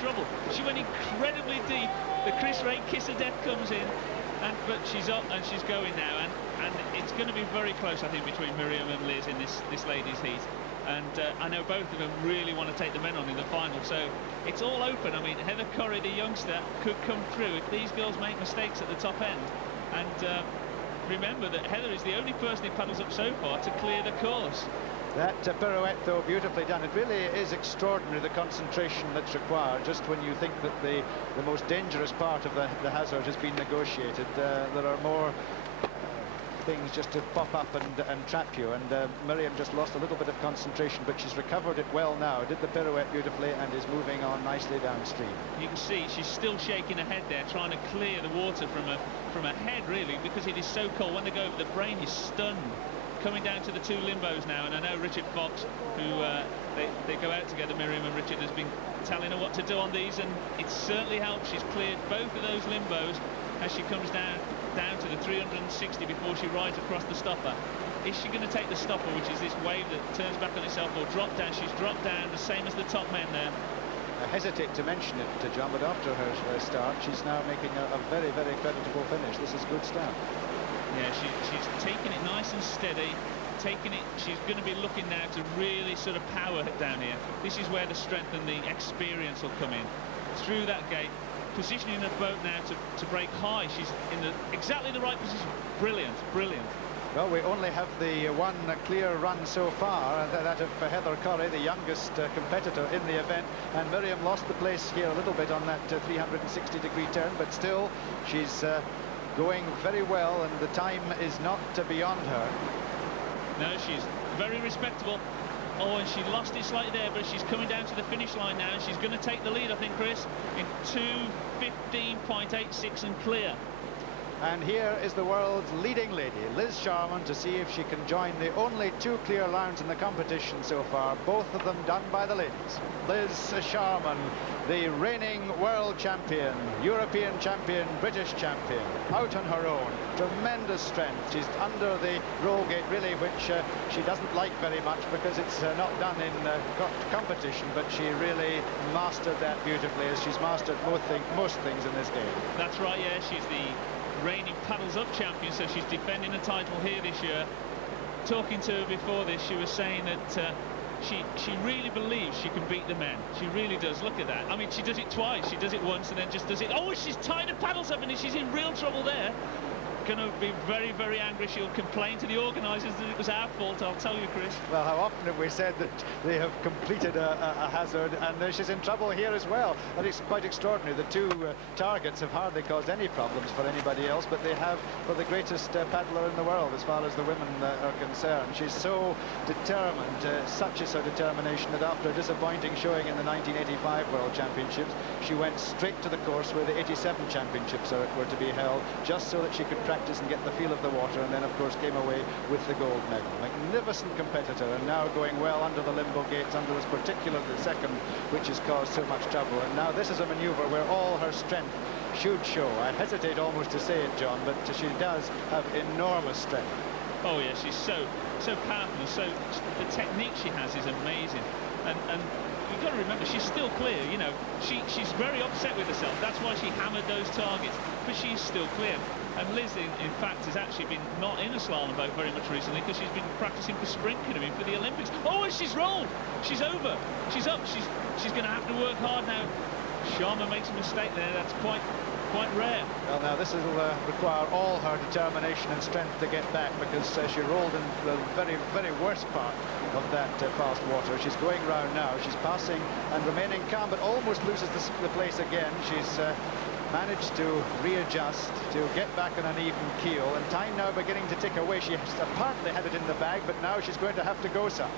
trouble. She went incredibly deep. The Chris Ray kiss of death comes in, but she's up and she's going now, and it's going to be very close, I think, between Miriam and Liz in this ladies' heat. And I know both of them really want to take the men on in the final, so it's all open. I mean, Heather Curry, the youngster, could come through if these girls make mistakes at the top end. And remember that Heather is the only person who paddles up so far to clear the course. That pirouette, though, beautifully done. It really is extraordinary, the concentration that's required, just when you think that the most dangerous part of the hazard has been negotiated. There are more things just to pop up and trap you, and Miriam just lost a little bit of concentration, but she's recovered it well now, did the pirouette beautifully, and is moving on nicely downstream. You can see she's still shaking her head there, trying to clear the water from her head, really, because it is so cold. When they go over, the brain is stunned. Coming down to the two limbos now, and I know Richard Fox, who they go out together, Miriam and Richard, has been telling her what to do on these, and it certainly helps. She's cleared both of those limbos as she comes down to the 360 before she rides across the stopper. Is she going to take the stopper, which is this wave that turns back on itself, or drop down? She's dropped down, the same as the top men there. I hesitate to mention it to John, but after her start, she's now making a very, very creditable finish. This is good stuff. Yeah, she's taking it nice and steady, she's going to be looking now to really sort of power down here. This is where the strength and the experience will come in. Through that gate, positioning the boat now to break high. She's in exactly the right position. Brilliant, brilliant. Well, we only have the one clear run so far, that of Heather Curry, the youngest competitor in the event, and Miriam lost the place here a little bit on that 360-degree turn, but still she's going very well, and the time is not beyond her. No, she's very respectable. Oh, and she lost it slightly there, but she's coming down to the finish line now, and she's going to take the lead, I think, Chris, in 2:15.86 and clear. And here is the world's leading lady, Liz Sharman, to see if she can join the only two clear rounds in the competition so far, both of them done by the ladies. Liz Sharman, the reigning world champion, European champion, British champion, out on her own. Tremendous strength. She's under the roll gate, really, which she doesn't like very much because it's not done in competition, but she really mastered that beautifully, as she's mastered most things in this game. That's right, yeah, she's the reigning paddles up champion, so she's defending the title here this year. Talking to her before this, she was saying that she really believes she can beat the men. She really does. Look at that. I mean, she does it twice. She does it once and then just does it. Oh, she's tied the paddles up, and she's in real trouble there. Going to be very, very angry. She'll complain to the organisers that it was our fault, I'll tell you, Chris. Well, how often have we said that they have completed a hazard, and she's in trouble here as well. That is quite extraordinary. The two targets have hardly caused any problems for anybody else, but they have for the greatest paddler in the world as far as the women are concerned. She's so determined, such is her determination, that after a disappointing showing in the 1985 World Championships, she went straight to the course where the 87 Championships were to be held, just so that she could practice and get the feel of the water, and then of course came away with the gold medal. Magnificent competitor, and now going well under the limbo gates, under this particular second, which has caused so much trouble. And now this is a maneuver where all her strength should show. I hesitate almost to say it, John, but she does have enormous strength. Oh yeah, she's so powerful. So the technique she has is amazing, and you've got to remember, she's still clear. You know, she's very upset with herself. That's why she hammered those targets, but she's still clear. And Liz, in fact, has actually been not in a slalom boat very much recently, because she's been practicing for sprint canoeing for the Olympics. Oh, and she's rolled. She's over. She's up. She's going to have to work hard now. Sharma makes a mistake there. That's quite rare. Well, now this will require all her determination and strength to get back, because she rolled in the very, very worst part of that fast water. She's going round now. She's passing and remaining calm, but almost loses the place again. She's managed to readjust, to get back on an even keel, and time now beginning to tick away. She apparently had it in the bag, but now she's going to have to go some.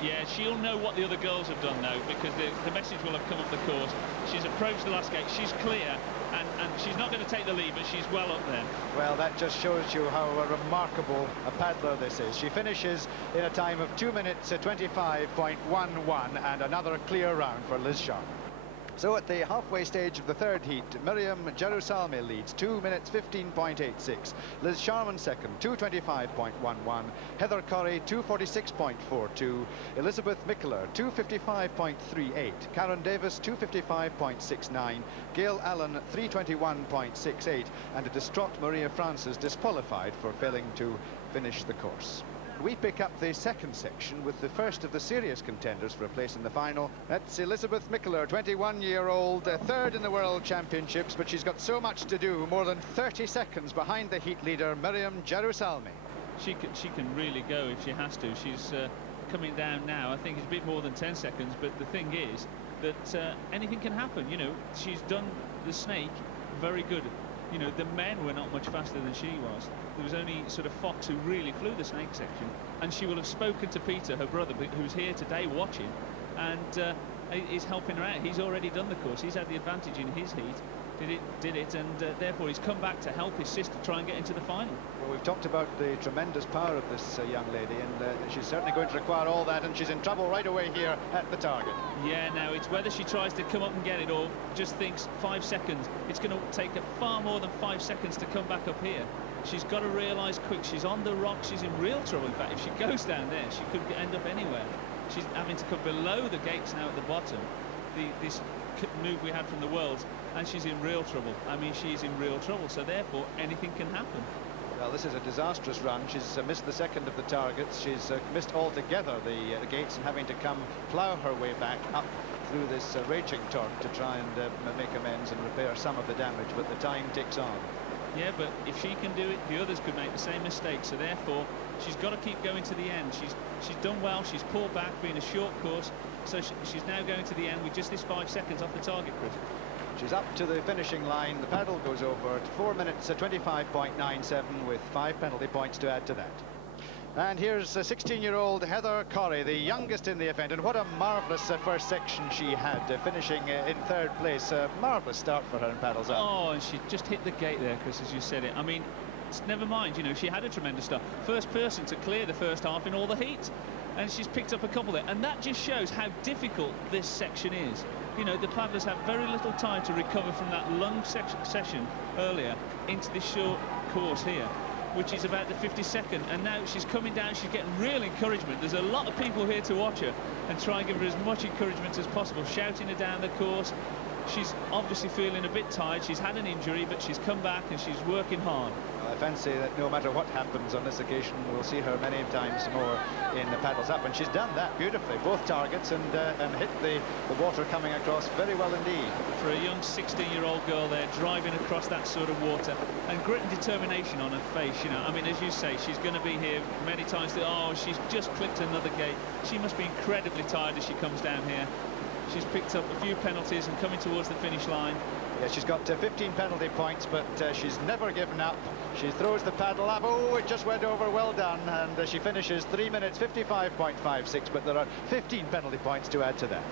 Yeah, she'll know what the other girls have done now, because the message will have come up the course. She's approached the last gate, she's clear, and she's not going to take the lead, but she's well up there. Well, that just shows you how remarkable a paddler this is. She finishes in a time of 2 minutes 25.11, and another clear round for Liz Sharman. So at the halfway stage of the third heat, Miriam Jerusalmi leads 2 minutes 15.86. Liz Sharman second, 2:25.11. Heather Corrie, 2:46.42. Elizabeth Mikkeler, 2:55.38. Karen Davis, 2:55.69. Gail Allen, 3:21.68. And a distraught Maria Francis disqualified for failing to finish the course. We pick up the second section with the first of the serious contenders for a place in the final. That's Elizabeth Mikkeler, 21-year-old, third in the World Championships, but she's got so much to do, more than 30 seconds behind the heat leader, Miriam Jerusalmi. She can really go if she has to. She's coming down now. I think it's a bit more than 10 seconds, but the thing is that anything can happen. You know, she's done the snake very good. You know, the men were not much faster than she was. There was only sort of Fox who really flew the snake section, and she will have spoken to Peter, her brother, who's here today watching, and is helping her out. He's already done the course. He's had the advantage in his heat. Did it, and therefore he's come back to help his sister try and get into the final. Well, we've talked about the tremendous power of this young lady, and she's certainly going to require all that, and she's in trouble right away here at the target. Yeah, now it's whether she tries to come up and get it or just thinks 5 seconds. It's going to take her far more than 5 seconds to come back up here. She's got to realise quick. She's on the rock. She's in real trouble. In fact, if she goes down there, she could end up anywhere. She's having to come below the gates now at the bottom. This move we had from the Worlds, and she's in real trouble. I mean, she's in real trouble, so therefore anything can happen. Well, this is a disastrous run. She's missed the second of the targets. She's missed altogether the gates, and having to come plough her way back up through this raging torrent to try and make amends and repair some of the damage, but the time ticks on. Yeah, but if she can do it, the others could make the same mistake, so therefore she's got to keep going to the end. She's done well. She's pulled back, being a short course, so she's now going to the end with just this 5 seconds off the target, Chris. She's up to the finishing line. The paddle goes over at 4 minutes 25.97 with 5 penalty points to add to that. And here's 16-year-old Heather Corrie, the youngest in the event, and what a marvellous first section she had, finishing in third place. A marvellous start for her in paddles up. Oh, and she just hit the gate there, Chris, as you said it. I mean, never mind, you know, she had a tremendous start. First person to clear the first half in all the heat, and she's picked up a couple there, and that just shows how difficult this section is. You know, the paddlers have very little time to recover from that long session earlier into this short course here, which is about the 52nd, and now she's coming down. She's getting real encouragement. There's a lot of people here to watch her and try and give her as much encouragement as possible, shouting her down the course. She's obviously feeling a bit tired. She's had an injury, but she's come back and she's working hard. I fancy that no matter what happens on this occasion, we'll see her many times more in the paddles up, and she's done that beautifully, both targets, and hit the water coming across very well indeed. For a young 16-year-old girl there, driving across that sort of water, and grit and determination on her face, you know. I mean, as you say, she's going to be here many times. Oh, she's just clicked another gate. She must be incredibly tired as she comes down here. She's picked up a few penalties and coming towards the finish line. Yeah, she's got 15 penalty points, but she's never given up. She throws the paddle up. Oh, it just went over. Well done. And she finishes 3 minutes 55.56, but there are 15 penalty points to add to that.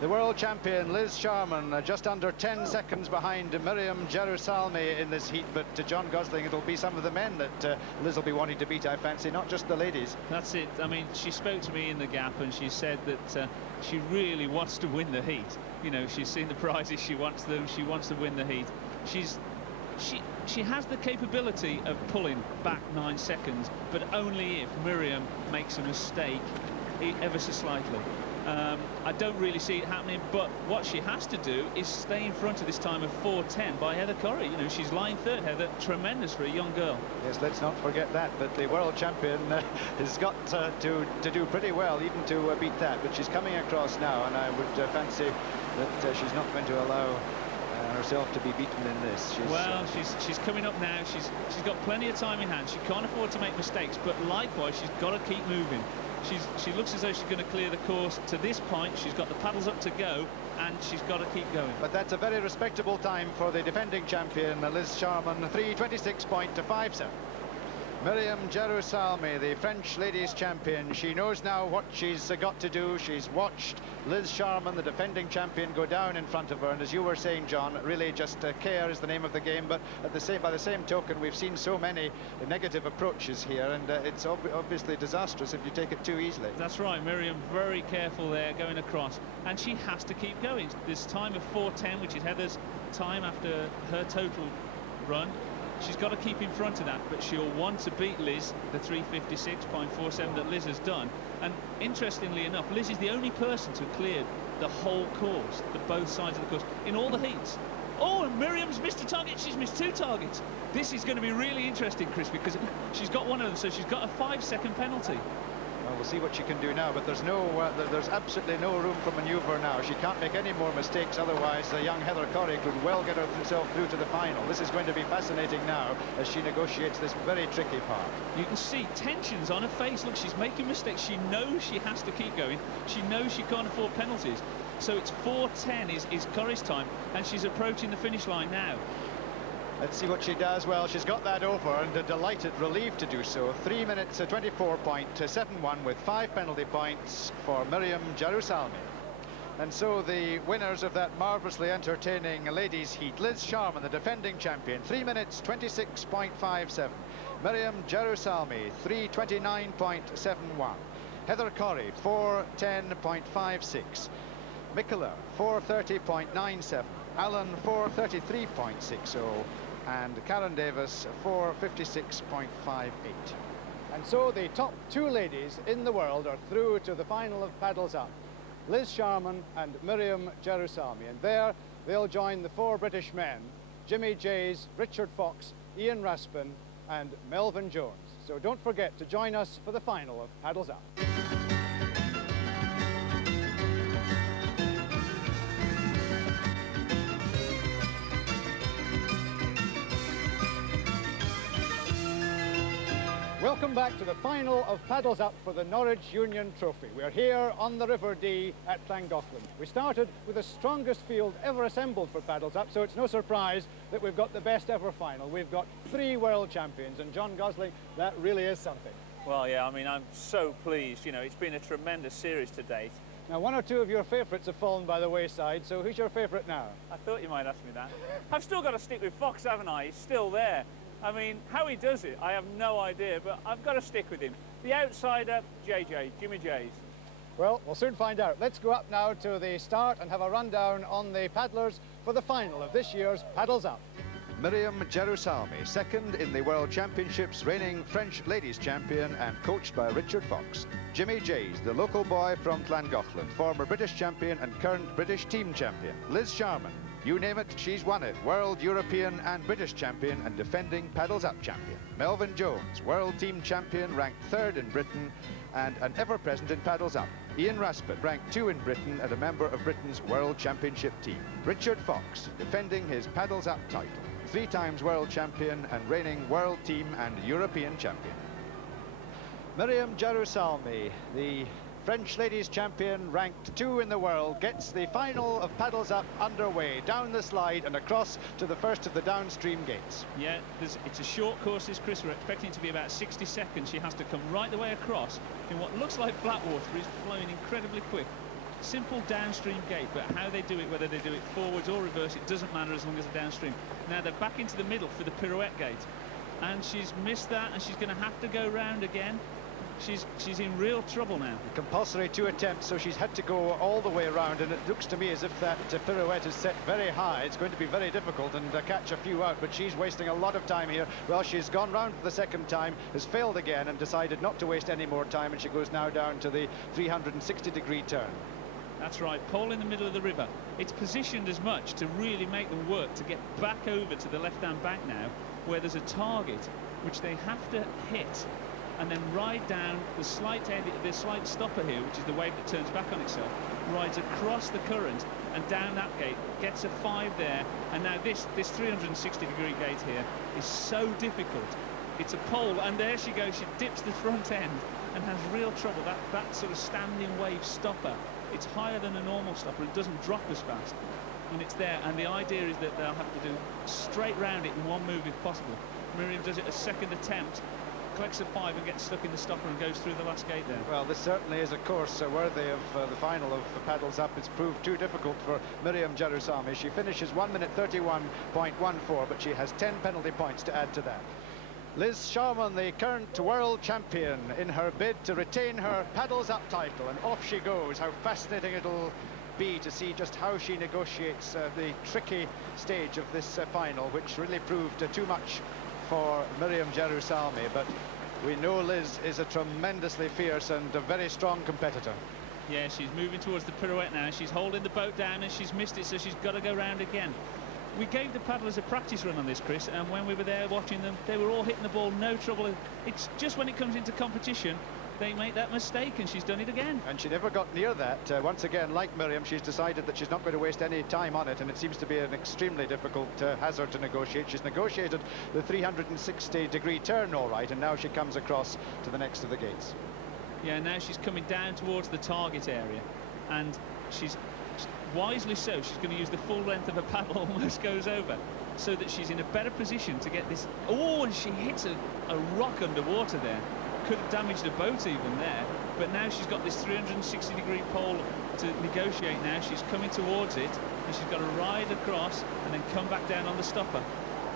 The world champion Liz Sharman just under 10 seconds behind Miriam Jerusalmi in this heat, but to John Gosling it'll be some of the men that Liz will be wanting to beat, I fancy, not just the ladies. That's it. I mean, she spoke to me in the gap and she said that she really wants to win the heat. You know, she's seen the prizes, she wants them, she wants to win the heat. She has the capability of pulling back 9 seconds, but only if Miriam makes a mistake ever so slightly. I don't really see it happening, but what she has to do is stay in front of this time of 4:10 by Heather Corrie. You know, she's lying third, Heather. Tremendous for a young girl. Yes, let's not forget that, but the world champion has got to do pretty well even to beat that, but she's coming across now, and I would fancy that she's not going to allow herself to be beaten in this. She's coming up now. She's got plenty of time in hand. She can't afford to make mistakes, but likewise she's got to keep moving. She looks as though she's going to clear the course to this point. She's got the paddles up to go, and she's got to keep going. But that's a very respectable time for the defending champion Liz Sharman, 3:26.57. Miriam Jarousalmi, the French ladies champion. She knows now what she's got to do. She's watched Liz Sharman, the defending champion, go down in front of her. And as you were saying, John, really just care is the name of the game. But at by the same token, we've seen so many negative approaches here, and it's obviously disastrous if you take it too easily. That's right, Miriam very careful there going across, and she has to keep going. This time of 4:10, which is Heather's time after her total run. She's got to keep in front of that, but she'll want to beat Liz, the 3:56.47 that Liz has done. And interestingly enough, Liz is the only person to have cleared the whole course, both sides of the course, in all the heats. Oh, and Miriam's missed a target. She's missed 2 targets. This is going to be really interesting, Chris, because she's got one of them, so she's got a 5-second penalty. Well, we'll see what she can do now, but there's absolutely no room for manoeuvre now. She can't make any more mistakes, otherwise the young Heather Corrie could well get herself through to the final. This is going to be fascinating now as she negotiates this very tricky part. You can see tensions on her face. Look, she's making mistakes. She knows she has to keep going. She knows she can't afford penalties. So it's 4:10 is Corrie's time, and she's approaching the finish line now. Let's see what she does. Well, she's got that over, and delighted, relieved to do so. 3 minutes 24.71 with 5 penalty points for Miriam Jarousalmi. And so the winners of that marvellously entertaining ladies heat: Liz Sharman, the defending champion, 3 minutes 26.57. Miriam Jarousalmi, 3:29.71. Heather Corrie, 4:10.56. Mikola, 4:30.97. Allen, 4:33.60. And Karen Davis, 4:56.58. And so the top 2 ladies in the world are through to the final of Paddles Up: Liz Sharman and Miriam Jarousalmi. And there they'll join the 4 British men: Jimmy Jays, Richard Fox, Ian Raspin and Melvin Jones. So don't forget to join us for the final of Paddles Up. Welcome back to the final of Paddles Up for the Norwich Union Trophy. We're here on the River Dee at Llangollen. We started with the strongest field ever assembled for Paddles Up, so it's no surprise that we've got the best ever final. We've got 3 world champions, and John Gosling, that really is something. Well, yeah, I mean, I'm so pleased. You know, it's been a tremendous series to date. Now, 1 or 2 of your favourites have fallen by the wayside, so who's your favourite now? I thought you might ask me that. I've still got to stick with Fox, haven't I? He's still there. I mean, how he does it, I have no idea, but I've got to stick with him. The outsider, JJ, Jimmy Jays. Well, we'll soon find out. Let's go up now to the start and have a rundown on the paddlers for the final of this year's Paddles Up. Miriam Jarousalmi, second in the World Championships, reigning French ladies champion and coached by Richard Fox. Jimmy Jays, the local boy from Llangollen, former British champion and current British team champion. Liz Sharman, you name it, she's won it. World, European and British champion and defending Paddles Up champion. Melvin Jones, world team champion, ranked 3rd in Britain and an ever-present in Paddles Up. Ian Raspin, ranked 2 in Britain and a member of Britain's World Championship team. Richard Fox, defending his Paddles Up title. 3 times world champion and reigning world team and European champion. Miriam Jarousalmi, the French ladies champion, ranked 2 in the world, gets the final of Paddles Up underway. Down the slide and across to the first of the downstream gates. Yeah, it's a short course, this, Chris. We're expecting it to be about 60 seconds. She has to come right the way across in what looks like flat water, but is flowing incredibly quick. Simple downstream gate, but how they do it, whether they do it forwards or reverse, it doesn't matter as long as they're downstream. Now they're back into the middle for the pirouette gate, and she's missed that, and she's going to have to go round again. She's in real trouble now. Compulsory 2 attempts, so she's had to go all the way around, and it looks to me as if that pirouette is set very high. It's going to be very difficult and catch a few out, but she's wasting a lot of time here. Well, she's gone round for the 2nd time, has failed again and decided not to waste any more time, and she goes now down to the 360-degree turn. That's right, pole in the middle of the river. It's positioned as much to really make them work to get back over to the left-hand bank now, where there's a target which they have to hit and then ride down the slight stopper here, which is the wave that turns back on itself, rides across the current and down that gate, gets a 5 there, and now this 360-degree gate here is so difficult. It's a pole, and there she goes. She dips the front end and has real trouble. That sort of standing wave stopper, it's higher than a normal stopper. It doesn't drop as fast, and it's there. And the idea is that they'll have to do straight round it in one move if possible. Miriam does it a 2nd attempt, collects a 5 and gets stuck in the stopper and goes through the last gate there. Well, this certainly is a course worthy of the final of Paddles Up. It's proved too difficult for Miriam Jarusami. She finishes 1:31.14, but she has 10 penalty points to add to that. Liz Sharman, the current world champion, in her bid to retain her Paddles Up title, and off she goes. How fascinating it'll be to see just how she negotiates the tricky stage of this final, which really proved too much for Miriam Jarusami. But we know Liz is a tremendously fierce and a very strong competitor. Yeah, she's moving towards the pirouette now. She's holding the boat down and she's missed it, so she's got to go round again. We gave the paddlers a practice run on this, Chris, and when we were there watching them, they were all hitting the ball, no trouble. It's just when it comes into competition, they make that mistake, and she's done it again. And she never got near that. Once again, like Miriam, she's decided that she's not going to waste any time on it, and it seems to be an extremely difficult hazard to negotiate. She's negotiated the 360-degree turn all right, and now she comes across to the next of the gates. Yeah, now she's coming down towards the target area, and she's wisely so, she's going to use the full length of her paddle, almost goes over, so that she's in a better position to get this. Oh, and she hits a rock underwater there. Could have damaged the boat even there, but now she's got this 360-degree pole to negotiate now. She's coming towards it, and she's got to ride across and then come back down on the stopper.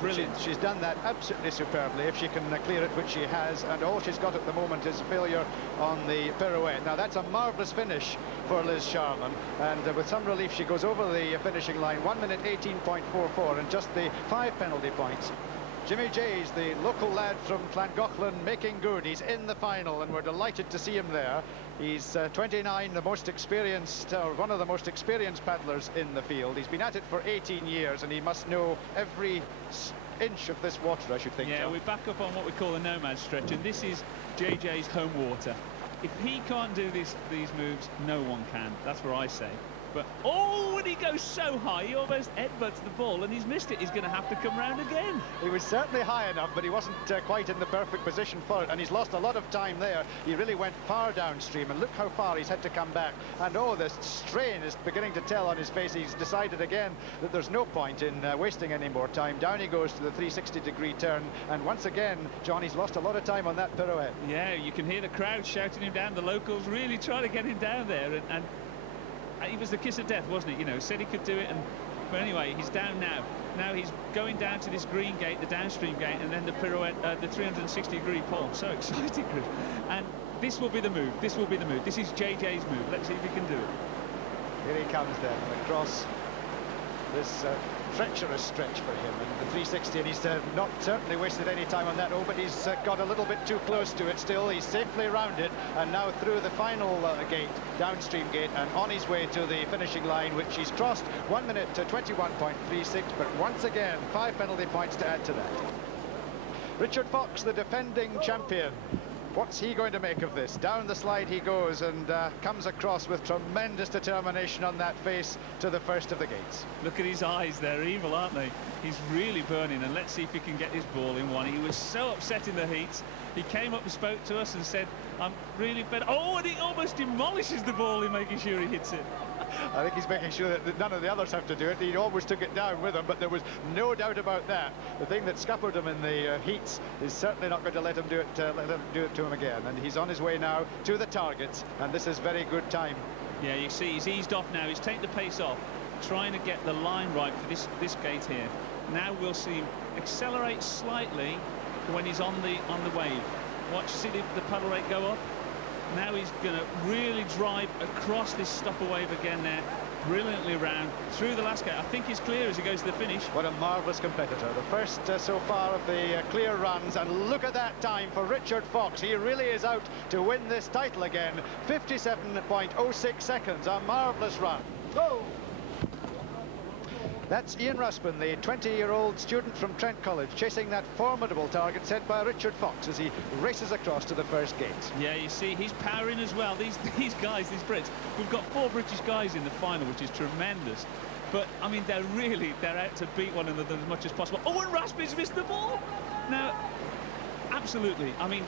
Brilliant. She's done that absolutely superbly, if she can clear it, which she has, and all she's got at the moment is failure on the pirouette. Now, that's a marvellous finish for Liz Sharman, and with some relief she goes over the finishing line, 1:18.44, and just the 5 penalty points. Jimmy Jays, the local lad from Llangollen, making good. He's in the final, and we're delighted to see him there. He's 29, the most experienced, or one of the most experienced paddlers in the field. He's been at it for 18 years, and he must know every inch of this water, I should think. Yeah, we back up on what we call a nomad stretch, and this is JJ's home water. If he can't do these moves, no one can. That's what I say. But, oh, and he goes so high, he almost headbutts the ball, and he's missed it. He's going to have to come round again. He was certainly high enough, but he wasn't quite in the perfect position for it, and he's lost a lot of time there. He really went far downstream, and look how far he's had to come back. And, oh, the strain is beginning to tell on his face. He's decided again that there's no point in wasting any more time. Down he goes to the 360-degree turn, and once again, John, he's lost a lot of time on that pirouette. Yeah, you can hear the crowd shouting him down, the locals really trying to get him down there, and he was the kiss of death, wasn't it? You know, said he could do it, but anyway, he's down now. Now he's going down to this green gate, the downstream gate, and then the pirouette, the 360-degree pole. So excited, Chris. And this will be the move. This will be the move. This is JJ's move. Let's see if he can do it. Here he comes then, across this treacherous stretch for him, and the 360, and he's not certainly wasted any time on that. Oh, but he's got a little bit too close to it still. He's safely round it, and now through the final gate, downstream gate, and on his way to the finishing line, which he's crossed 1:21.36, but once again 5 penalty points to add to that. Richard Fox, the defending champion. What's he going to make of this? Down the slide he goes, and comes across with tremendous determination on that face to the first of the gates. Look at his eyes, they're evil, aren't they? He's really burning, and let's see if he can get his ball in one. He was so upset in the heats. He came up and spoke to us and said, I'm really fed. Oh, and he almost demolishes the ball in making sure he hits it. I think he's making sure that none of the others have to do it. He almost took it down with him, but there was no doubt about that. The thing that scuppered him in the heats is certainly not going to let him do it to him again. And he's on his way now to the targets, and this is very good time. Yeah, you see, he's eased off now. He's taken the pace off, trying to get the line right for this gate here. Now we'll see him accelerate slightly when he's on the wave. Watch, see the paddle rate go up. Now he's going to really drive across this stopper wave again there, brilliantly round through the last gate. I think he's clear as he goes to the finish. What a marvellous competitor. The first so far of the clear runs, and look at that time for Richard Fox. He really is out to win this title again. 57.06 seconds, a marvellous run. Go! That's Ian Ruspin, the 20-year-old student from Trent College, chasing that formidable target set by Richard Fox as he races across to the first gate. Yeah, you see, he's powering as well. These guys, these Brits, we've got 4 British guys in the final, which is tremendous. But, I mean, they're out to beat one another as much as possible. Oh, and Ruspin's missed the ball! Now, absolutely, I mean,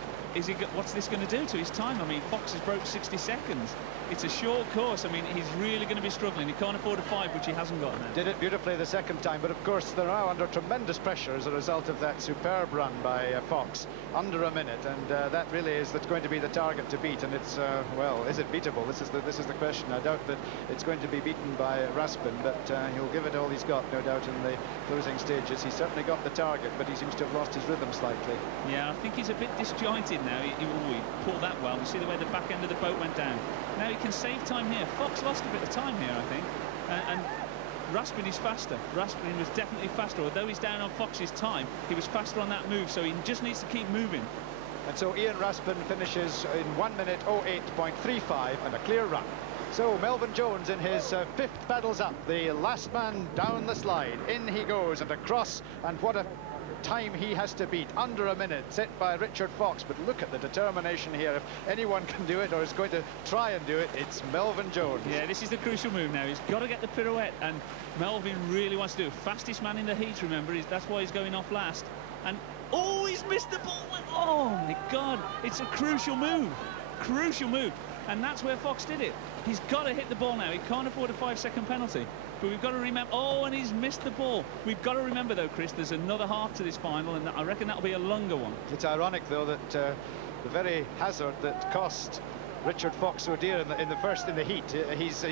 what's this going to do to his time? I mean, Fox has broke 60 seconds. it's a short course. I mean, he's really going to be struggling. He can't afford a 5, which he hasn't got now. Did it beautifully the second time, but of course they're now under tremendous pressure as a result of that superb run by Fox, under a minute, and that really is going to be the target to beat. And it's well, is it beatable? This is the question. I doubt that it's going to be beaten by Raspin, but he'll give it all he's got, no doubt, in the closing stages. He's certainly got the target, but he seems to have lost his rhythm slightly. Yeah, I think he's a bit disjointed now. He pulled that well. You see the way the back end of the boat went down. Now he can save time here. Fox lost a bit of time here, I think, and Raspin is faster. Raspin was definitely faster. Although he's down on Fox's time, he was faster on that move, so he just needs to keep moving. And so Ian Raspin finishes in 1 minute 08.35 and a clear run. So Melvyn Jones in his 5th paddles up, the last man down the slide. In he goes and across, and what a time he has to beat, under a minute, set by Richard Fox. But look at the determination here. If anyone can do it or is going to try and do it, it's Melvyn Jones. Yeah, this is the crucial move now. He's got to get the pirouette, and Melvyn really wants to do it. Fastest man in the heat, remember, that's why he's going off last. And oh, he's missed the ball. Oh my God, it's a crucial move, and that's where Fox did it. He's got to hit the ball now. He can't afford a 5-second penalty. But we've got to remember, oh, and he's missed the ball. We've got to remember, though, Chris, there's another half to this final, and I reckon that'll be a longer one. It's ironic, though, that the very hazard that cost Richard Fox so dear in the heat, he's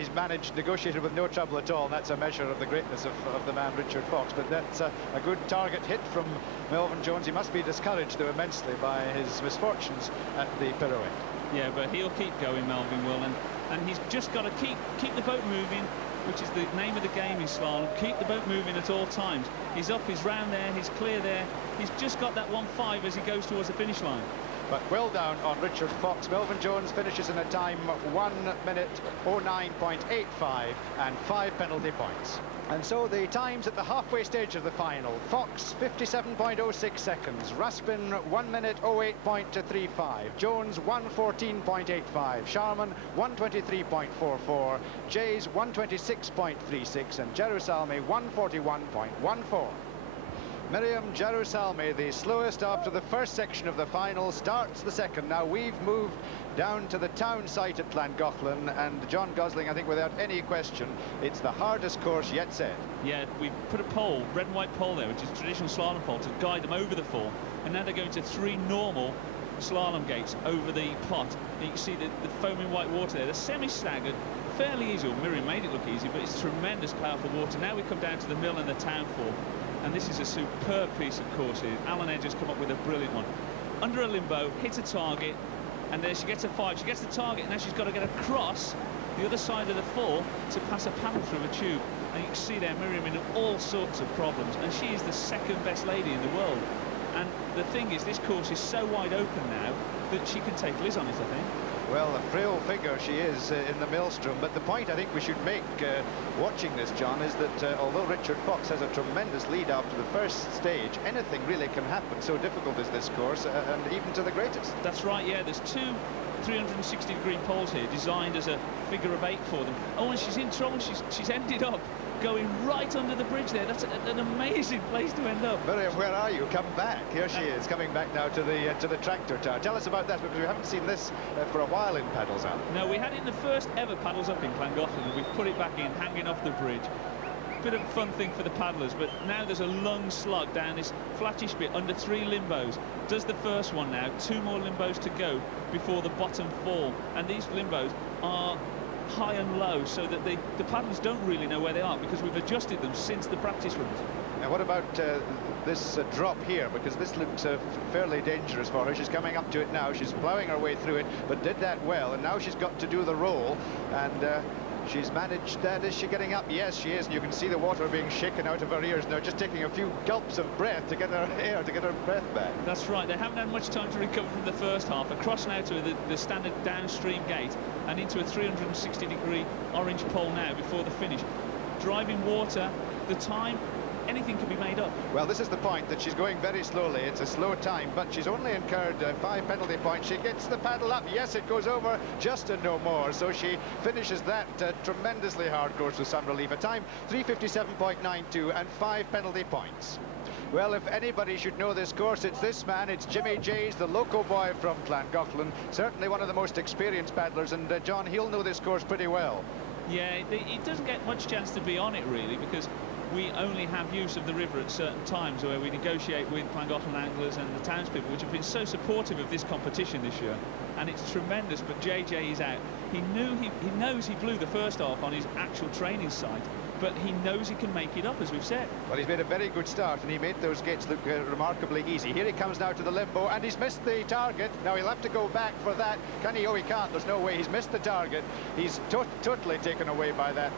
negotiated with no trouble at all, and that's a measure of the greatness of the man Richard Fox. But that's a good target hit from Melvyn Jones. He must be discouraged, though, immensely by his misfortunes at the pirouette. Yeah, but he'll keep going, Melvyn will, and he's just got to keep the boat moving, which is the name of the game in slalom. Keep the boat moving at all times. He's up, he's round there, he's clear there. He's just got that 1.5 as he goes towards the finish line. But well down on Richard Fox. Melvyn Jones finishes in a time 1 minute 09.85 and 5 penalty points. And so the times at the halfway stage of the final: Fox 57.06 seconds, Raspin 1 minute 08.35, Jones 1:14.85, Sharman 1:23.44, Jays 1:26.36, and Gerusalmi 1:41.14. Miriam Gerusalmi, the slowest after the first section of the final, starts the second. Now we've moved down to the town site at Llangollen, and John Gosling, I think without any question, it's the hardest course yet set. Yeah, we put a pole, red and white pole there, which is a traditional slalom pole, to guide them over the fall, and now they're going to 3 normal slalom gates over the pot. And you can see the foaming white water there. They're semi-staggered, fairly easy. Well, Miriam made it look easy, but it's tremendous, powerful water. Now we come down to the mill and the town fall, and this is a superb piece of course here. Alan Edge has come up with a brilliant one. Under a limbo, hit a target, and there she gets a 5. She gets the target, and now she's got to get across the other side of the fall to pass a paddle through a tube. And you can see there Miriam in all sorts of problems, and she is the 2nd best lady in the world. And the thing is, this course is so wide open now that she can take Liz on it, I think. Well, a frail figure she is in the maelstrom, but the point I think we should make watching this, John, is that although Richard Fox has a tremendous lead after the first stage, anything really can happen. So difficult is this course, and even to the greatest. That's right, yeah. There's 2 360-degree poles here designed as a figure of 8 for them. Oh, and she's in trouble. She's ended up going right under the bridge there. That's an amazing place to end up. Miriam, where are you? Come back. Here she is, coming back now to the tractor tower. Tell us about that, because we haven't seen this for a while in Paddles Up. No, we had it in the first ever Paddles Up in Llangollen, and we've put it back in, hanging off the bridge. Bit of a fun thing for the paddlers, but now there's a long slug down this flattish bit under 3 limbos. Does the first one now, 2 more limbos to go before the bottom fall, and these limbos are high and low, so that the paddlers don't really know where they are, because we've adjusted them since the practice runs. Now what about this drop here, because this looks fairly dangerous for her. She's coming up to it now, she's ploughing her way through it, but did that well, and now she's got to do the roll, and she's managed that. Is she getting up? Yes, she is, and you can see the water being shaken out of her ears now, just taking a few gulps of breath to get her air, to get her breath back. That's right, they haven't had much time to recover from the first half. Across now to the standard downstream gate and into a 360-degree orange pole now before the finish. Driving water, the time anything can be made up. Well, this is the point, that she's going very slowly. It's a slow time, but she's only incurred 5 penalty points. She gets the paddle up. Yes, it goes over just and no more. So she finishes that tremendously hard course with some relief. A time 3:57.92 and 5 penalty points. Well, if anybody should know this course, it's this man. It's Jimmy Jays, the local boy from Llangollen. Certainly one of the most experienced paddlers, and John, he'll know this course pretty well. Yeah, it doesn't get much chance to be on it, really, because we only have use of the river at certain times where we negotiate with Llangollen anglers and the townspeople, which have been so supportive of this competition this year. And it's tremendous, but JJ is out. He knows he blew the first half on his actual training site, but he knows he can make it up, as we've said. Well, he's made a very good start, and he made those gates look remarkably easy. Here he comes now to the limbo, and he's missed the target. Now he'll have to go back for that. Can he? Oh, he can't. There's no way. He's missed the target. He's totally taken away by that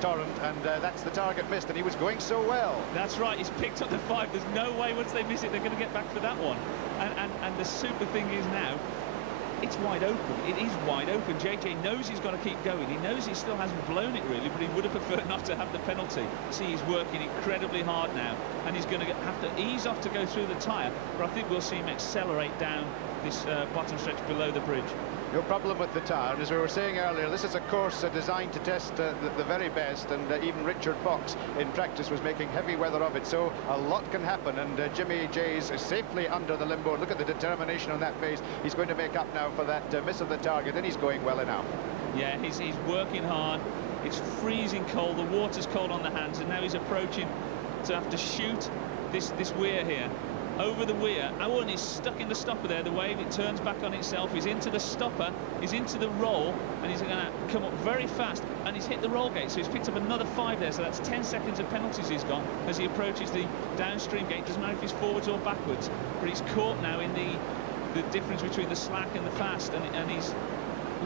torrent, and that's the target missed, and he was going so well. That's right. He's picked up the 5. There's no way once they miss it they're going to get back for that one. And the super thing is now, it's wide open. It is wide open. JJ knows he's got to keep going. He knows he still hasn't blown it, really, but he would have preferred not to have the penalty. See, he's working incredibly hard now, and he's going to have to ease off to go through the tyre, but I think we'll see him accelerate down this bottom stretch below the bridge. No problem with the tyre. As we were saying earlier, this is a course designed to test the very best, and even Richard Fox in practice was making heavy weather of it, so a lot can happen, and Jimmy Jays is safely under the limbo. Look at the determination on that face. He's going to make up now for that miss of the target, and he's going well enough. Yeah, he's working hard. It's freezing cold. The water's cold on the hands, and now he's approaching to have to shoot this weir here. Over the weir. Owen is stuck in the stopper there. The wave, it turns back on itself. He's into the stopper, he's into the roll, and he's going to come up very fast, and he's hit the roll gate, so he's picked up another 5 there, so that's 10 seconds of penalties he's got as he approaches the downstream gate. Doesn't matter if he's forwards or backwards, but he's caught now in the difference between the slack and the fast, and he's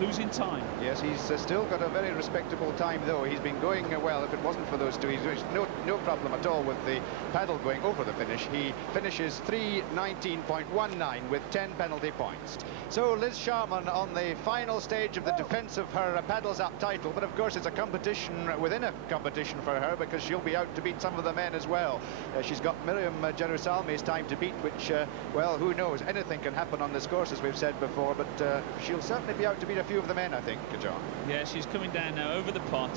losing time. Yes, he's still got a very respectable time, though. He's been going well. If it wasn't for those two, he's no problem at all with the paddle going over the finish. He finishes 3:19.19 with 10 penalty points. So Liz Sharman on the final stage of the defence of her Paddles Up title, but of course it's a competition within a competition for her, because she'll be out to beat some of the men as well. She's got Miriam Jerusalmi's time to beat, which, well, who knows? Anything can happen on this course, as we've said before, but she'll certainly be out to beat a few of the men, I think, John. Yeah, she's coming down now over the pot.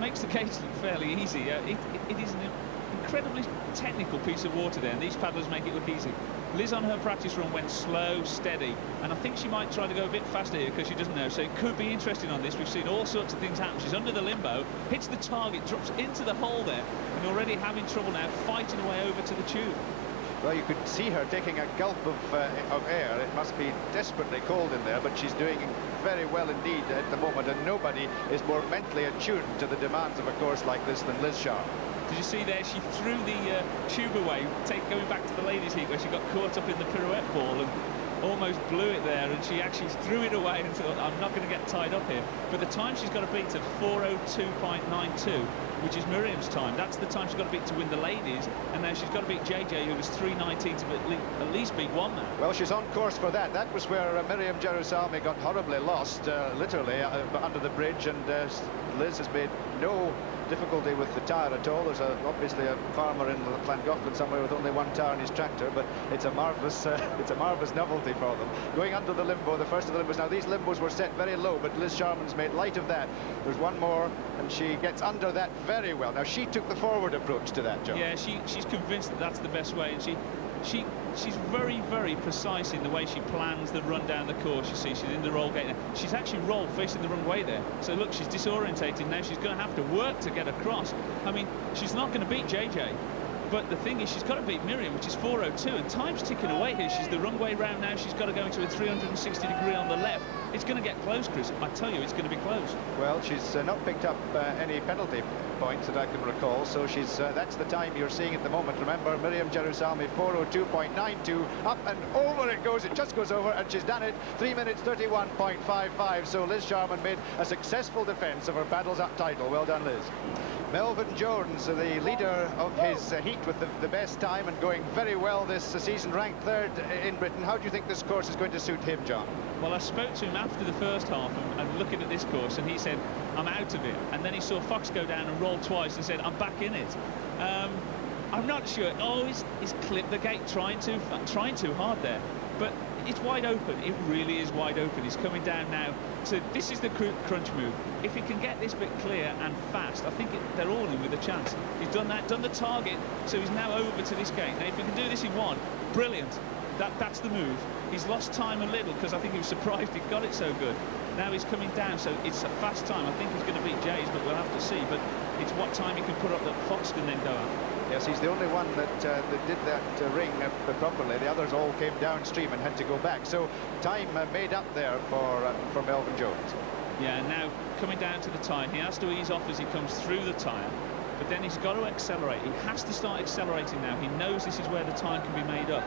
Makes the gates look fairly easy. It is an incredibly technical piece of water there, and these paddlers make it look easy. Liz on her practice run went slow, steady, and I think she might try to go a bit faster here because she doesn't know, so it could be interesting on this. We've seen all sorts of things happen. She's under the limbo, hits the target, drops into the hole there, and already having trouble now fighting her way over to the tube. Well, you could see her taking a gulp of air. It must be desperately cold in there, but she's doing very well indeed at the moment, and nobody is more mentally attuned to the demands of a course like this than Liz Sharp. Did you see there, she threw the tube away, going back to the ladies' heat, where she got caught up in the pirouette ball and almost blew it there, and she actually threw it away and thought, I'm not going to get tied up here. But the time she's got to beat of 4:02.92, which is Miriam's time, that's the time she's got to beat to win the ladies, and now she's got to beat JJ, who was 3:19, to at least beat one man. Well, she's on course for that. That was where Miriam Jerusalmi got horribly lost, literally, under the bridge, and Liz has made no difficulty with the tyre at all. There's obviously a farmer in Llangollen somewhere with only one tyre in his tractor, but it's a marvellous novelty for them. Going under the limbo, the first of the limbos. Now these limbos were set very low, but Liz Sharman's made light of that. There's one more, and she gets under that very well. Now she took the forward approach to that, John. Yeah, she's convinced that that's the best way, and she's very, very precise in the way she plans the run down the course. You see, she's in the roll gate now. She's actually rolled facing the wrong way there. So look, she's disorientated now. She's going to have to work to get across. I mean, she's not going to beat JJ, but the thing is, she's got to beat Miriam, which is 4:02, and time's ticking away here. She's the wrong way round now. She's got to go into a 360 degree on the left. It's going to get close, Chris. I tell you, it's going to be close. Well, she's not picked up any penalty points that I can recall, so she's that's the time you're seeing at the moment. Remember, Miriam Jerusalmi, 4:02.92, up and over it goes. It just goes over, and she's done it. 3:31.55. So Liz Sharman made a successful defence of her Paddles Up title. Well done, Liz. Melvin Jones, the leader of his heat with the best time and going very well this season, ranked 3rd in Britain. How do you think this course is going to suit him, John? Well, I spoke to him after the first half and looking at this course, and he said, I'm out of it. And then he saw Fox go down and roll twice and said, I'm back in it. I not sure. Oh, he's clipped the gate, trying too hard there. But it's wide open. It really is wide open. He's coming down now. So this is the crunch move. If he can get this bit clear and fast, I think they're all in with a chance. He's done that, done the target, so he's now over to this gate. Now, if he can do this in one, brilliant. That's the move. He's lost time a little because I think he was surprised he got it so good. Now he's coming down, so it's a fast time. I think he's going to beat Jays, but we'll have to see. But it's what time he can put up that Fox can then go out. Yes, he's the only one that did that ring properly. The others all came downstream and had to go back. So time made up there for Melvin Jones. Yeah, now coming down to the tyre, he has to ease off as he comes through the tyre, but then he's got to accelerate. He has to start accelerating now. He knows this is where the time can be made up,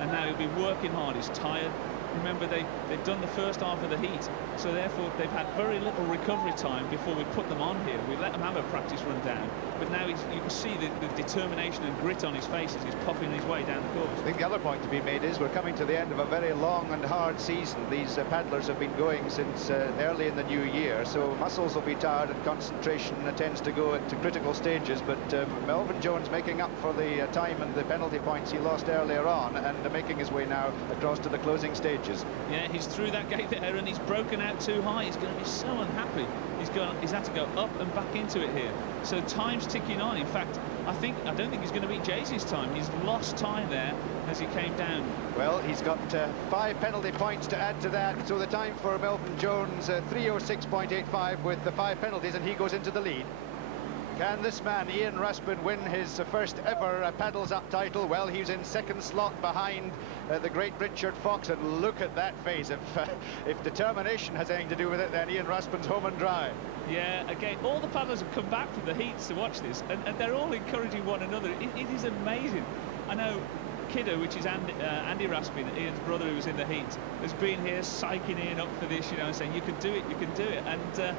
and now he'll be working hard. He's tired. Remember, they've done the first half of the heat, so therefore they've had very little recovery time before we put them on here. We let them have a practice run down, but now you can see the determination and grit on his face as he's popping his way down the course. I think the other point to be made is we're coming to the end of a very long and hard season. These paddlers have been going since early in the new year, so muscles will be tired and concentration tends to go at critical stages, but Melvin Jones making up for the time and the penalty points he lost earlier on, and making his way now across to the closing stage. Yeah, he's through that gate there and he's broken out too high. He's going to be so unhappy. He's had to go up and back into it here. So time's ticking on. In fact, I don't think he's going to beat Jays' time. He's lost time there as he came down. Well, he's got 5 penalty points to add to that. So the time for Melvin Jones, 3:06.85 with the 5 penalties, and he goes into the lead. Can this man, Ian Raspin, win his first ever Paddles Up title? Well, he's in second slot behind the great Richard Fox, and look at that face. If determination has anything to do with it, then Ian Raspin's home and dry. Yeah, again, all the paddlers have come back from the heats to watch this, and they're all encouraging one another. It is amazing. I know Kiddo, which is Andy Raspin, Ian's brother who was in the heat, has been here psyching Ian up for this, you know, and saying, you can do it, you can do it. And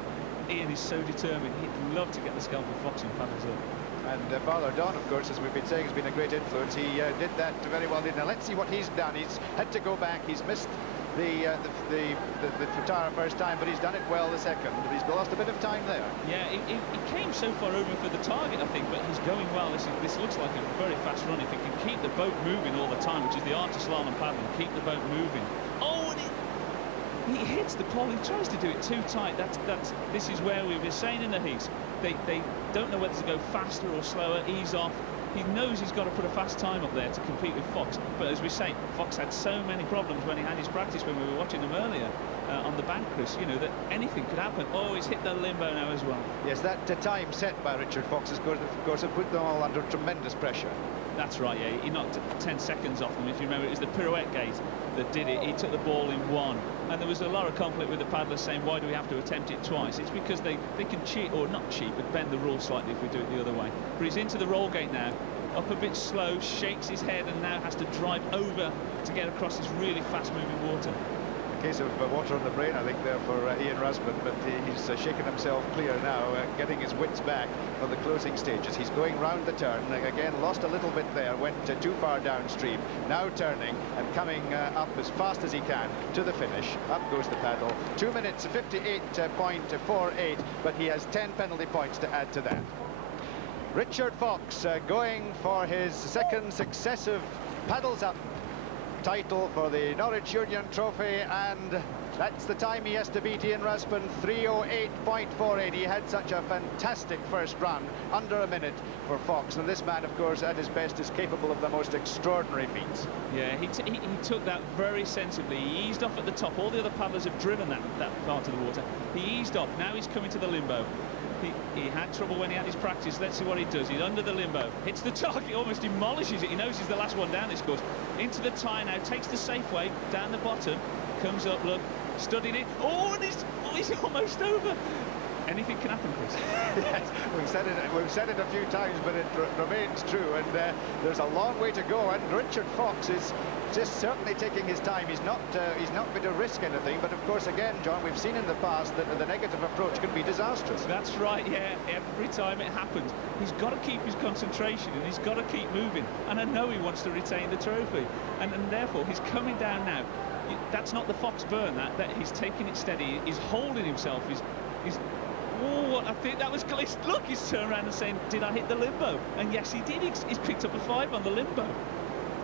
Ian is so determined. He'd love to get the scalp of Fox and Paddles Up. And Father Don, of course, as we've been saying, has been a great influence. He did that very well. Now let's see what he's done. He's had to go back. He's missed the tire first time, but he's done it well the second. He's lost a bit of time there. Yeah, he came so far over for the target, I think, but he's going well. This looks like a very fast run. If he can keep the boat moving all the time, which is the art of slalom paddling, keep the boat moving. Oh, and he hits the pole. He tries to do it too tight. This is where we were saying in the heat. They don't know whether to go faster or slower, ease off. He knows he's got to put a fast time up there to compete with Fox. But as we say, Fox had so many problems when he had his practice when we were watching him earlier on the bank, Chris, you know, that anything could happen. Oh, he's hit the limbo now as well. Yes, that time set by Richard Fox has, of course, put them all under tremendous pressure. That's right, yeah. He knocked 10 seconds off them. If you remember, it was the pirouette gate that did it. He took the ball in one. And there was a lot of conflict with the paddlers saying, why do we have to attempt it twice? It's because they can cheat, or not cheat, but bend the rules slightly if we do it the other way. But he's into the roll gate now. Up a bit slow, shakes his head, and now has to drive over to get across this really fast-moving water. A case of water on the brain, I think, there for Ian Raspin, but he's shaken himself clear now, getting his wits back for the closing stages. He's going round the turn. Again, lost a little bit there, went too far downstream. Now turning and coming up as fast as he can to the finish. Up goes the paddle. 2 minutes 58.48, but he has 10 penalty points to add to that. Richard Fox going for his second successive Paddles Up title for the Norwich Union Trophy, and that's the time he has to beat Ian Raspin, 3:08.48. He had such a fantastic first run, under a minute for Fox, and this man, of course, at his best, is capable of the most extraordinary feats. Yeah, he took that very sensibly. He eased off at the top. All the other paddlers have driven that part of the water. He eased off. Now he's coming to the limbo. He had trouble when he had his practice. Let's see what he does. He's under the limbo, hits the target, almost demolishes it. He knows he's the last one down this course. Into the tyre now, takes the safe way down the bottom, comes up, look, studied it. Oh, and he's almost over. Anything can happen, Chris. Yes, we've said it a few times, but it remains true, and there's a long way to go, and Richard Fox is just certainly taking his time. He's not going to risk anything, but of course, again, John, we've seen in the past that the negative approach can be disastrous. That's right, yeah. Every time it happens, he's got to keep his concentration, and he's got to keep moving, and I know he wants to retain the trophy, and therefore he's coming down now. That's not the Fox burn, that he's taking it steady, he's holding himself, he's Oh, I think that was close. Look, he's turned around and saying, did I hit the limbo? And yes, he did. He's picked up a 5 on the limbo.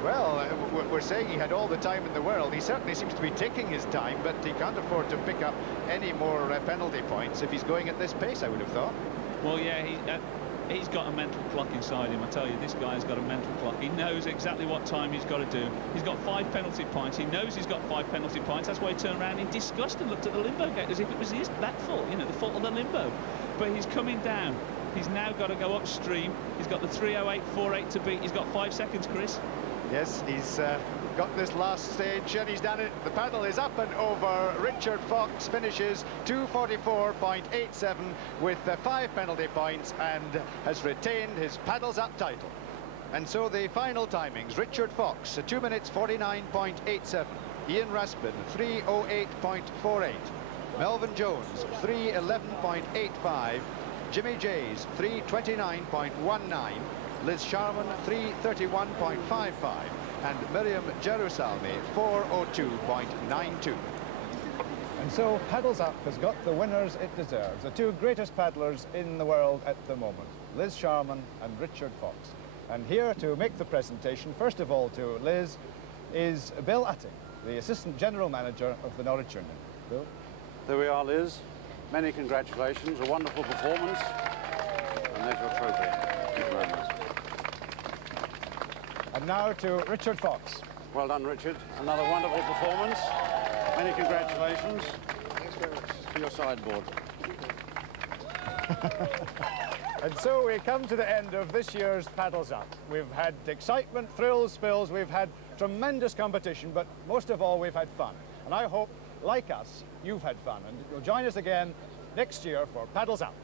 Well, we're saying he had all the time in the world. He certainly seems to be taking his time, but he can't afford to pick up any more penalty points if he's going at this pace, I would have thought. Well, yeah, he's got a mental clock inside him. I tell you, this guy's got a mental clock. He knows exactly what time he's got to do. He's got 5 penalty points. He knows he's got 5 penalty points. That's why he turned around in disgust and looked at the limbo gate as if it was that fault, you know, the fault of the limbo. But he's coming down. He's now got to go upstream. He's got the 3:08.48 to beat. He's got 5 seconds, Chris. Yes, he's got this last stage and he's done it. The paddle is up and over. Richard Fox finishes 2:44.87 with 5 penalty points and has retained his paddles up title. And so the final timings: Richard Fox 2 minutes 49.87, Ian Raspin 3:08.48, Melvin Jones 3:11.85, Jimmy Jays 3:29.19, Liz Sharman 3:31.55, and Miriam Jerusalmi 4:02.92. And so Paddles Up has got the winners it deserves, the 2 greatest paddlers in the world at the moment, Liz Sharman and Richard Fox. And here to make the presentation, first of all to Liz, is Bill Atting, the Assistant General Manager of the Norwich Union. Bill? There we are, Liz. Many congratulations, a wonderful performance, and there's your trophy. Thank you very much. And now to Richard Fox. Well done, Richard. Another wonderful performance. Many congratulations. Thanks very much for your sideboard. And so we come to the end of this year's Paddles Up. We've had excitement, thrills, spills, we've had tremendous competition, but most of all we've had fun. And I hope, like us, you've had fun. And you'll join us again next year for Paddles Up.